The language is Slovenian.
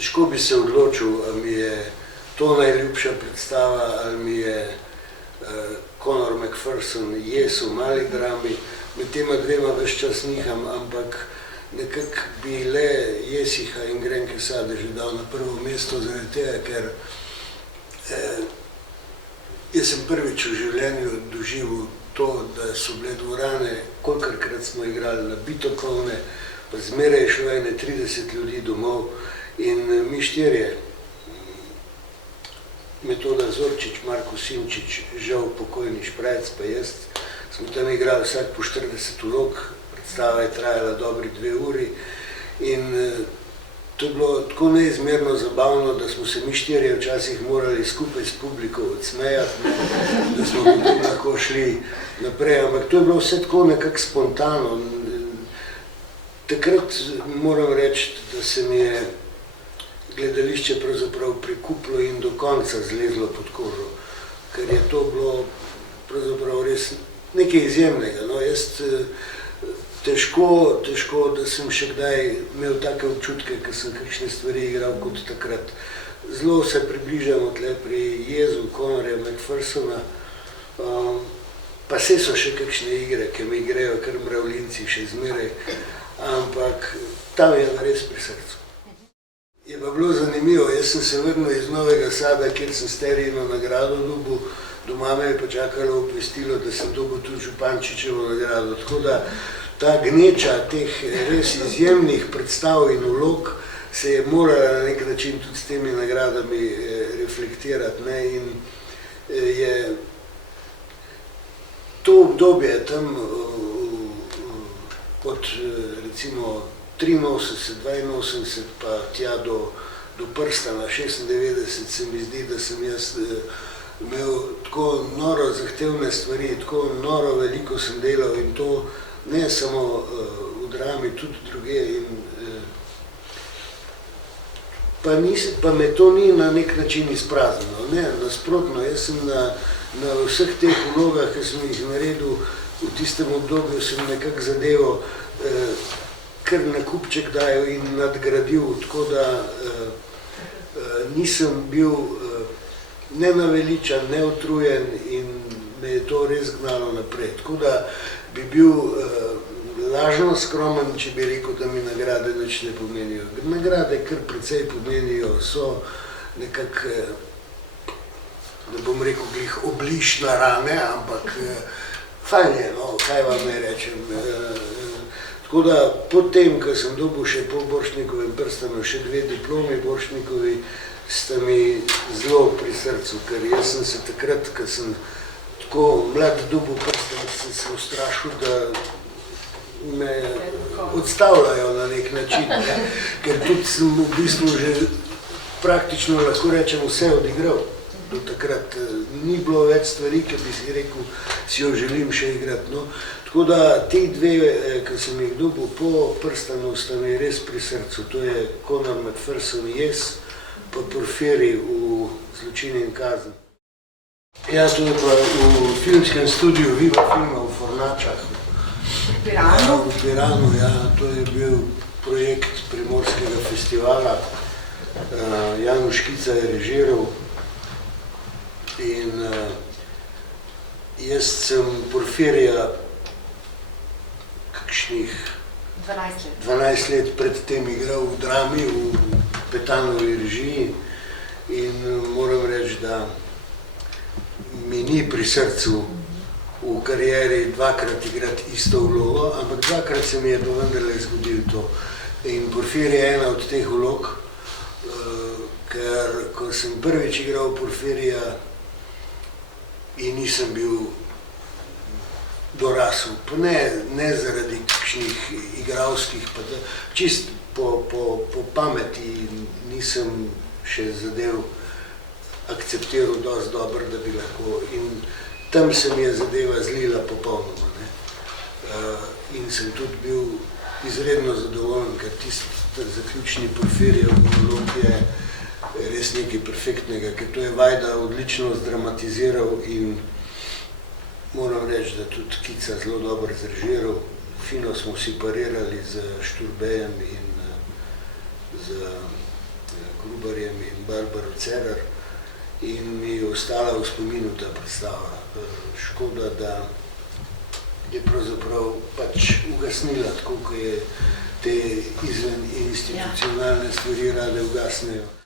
težko bi se odločil, ali mi je to najljubša predstava, ali mi je Conor McPherson Yes v mali drami. Med tema dvema ves čas niham, ampak nekako bi le Jesiha in Grenke Sadeže dal na prvo mesto, zaradi tega, ker jaz sem prvič v življenju doživel to, da so bile dvorane, kolikokrat smo igrali nabito polne, pa zmeraj šlo 30 ljudi domov in mi štirje, Metoda Zorčič, Marko Simčič, žal pokojni Šprajc pa jaz, smo tam igrali vsak po 40 vlog, predstava je trajala dobri 2 uri in to je bilo tako neizmerno zabavno, da smo se mi štirje včasih morali skupaj s publiko odsmejati, da smo potem lahko šli naprej, ampak to je bilo vse tako nekako spontano. Takrat moram reči, da se mi je gledališče pravzaprav prikupilo in do konca zlezlo pod kožo, ker je to bilo pravzaprav res nekaj izjemnega. No, jaz težko, da sem še kdaj imel take občutke, ker sem kakšne stvari igral kot takrat. Zelo se približamo tle pri Jezu, Conorja McPhersona, pa saj so še kakšne igre, ki mi grejo kar mravljinci še zmeraj, ampak tam je res pri srcu. Je pa bilo zanimivo, jaz sem se vrnil iz Novega Sada, kjer sem Sterijino nagrado dobil, doma me je počakalo obvestilo, da sem dobil tudi Župančičevo nagrado, tako da ta gneča teh res izjemnih predstav in vlog se je morala na nek način tudi s temi nagradami reflektirati, ne, in je to obdobje tam od recimo 83, 82 pa tja do Prstana 96 se mi zdi, da sem jaz imel tako noro zahtevne stvari, tako noro veliko sem delal in to ne samo v drami, tudi druge. Pa me to ni na nek način izpraznilo, ne, nasprotno, jaz sem na vseh teh vlogah, ki sem jih naredil v tistem obdobju, sem nekako zadevo kar na kupček dajal in nadgradil, tako da nisem bil nenaveličan, neutrujen in me je to res gnalo naprej. Tako da bi bil lažno skromen, če bi rekel, da mi nagrade nič ne pomenijo. Nagrade kar precej pomenijo, so nekako, ne bom rekel glih obliž na rane, ampak fajn je, no, kaj vam ne rečem. Tako da potem, ko sem dobil še po Borštnikovem Prstanu, še 2 diplomi Borštnikovi, sta mi zelo pri srcu, ker jaz sem se takrat, ko sem tako mlad dobil Prstan, sem se ustrašil, da me odstavljajo na nek način, ne? Ker tudi sem v bistvu že praktično, lahko rečem, vse odigral. Do takrat ni bilo več stvari, ki bi si rekel, si jo želim še igrati. No, tako da te 2, ki sem jih dobil po Prstanu, sta mi res pri srcu. To je Conor McPherson Yes, pa Porfirij v Zločin in kazen. Ja, to je pa v filmskem studiu Viva Filma v Fornačah. V Piranu? V Piranu, ja. To je bil projekt Primorskega festivala. Januš Škica je režiral. In jaz sem Porfirija kakšnih 12 let predtem igral v drami, v Petanovi režiji in moram reči, da mi ni pri srcu v karieri 2-krat igrati isto vlogo, ampak 2-krat se mi je pa vendarle zgodilo to. In Porfirij je ena od teh vlog, ker ko sem prvič igral Porfirija, in nisem bil dorasel, pa ne zaradi kakšnih igralskih, pa čist po pameti nisem še zadev akceptiral dosti dobro, da bi lahko, in tam se mi je zadeva zlila popolnoma, ne. In sem tudi bil izredno zadovoljen, ker tisti zaključni Porfirijev monolog je res nekaj perfektnega, ker to je Vajda odlično zdramatiziral in moram reči, da tudi Kica zelo dobro zrežiral. Fino smo si parirali z Šturbejem in z Ljubarjem in Barbaro Cerar in mi je ostala v spominu ta predstava. Škoda, da je pravzaprav pač ugasnila, tako kot je te izven institucionalne stvari rade ugasnejo.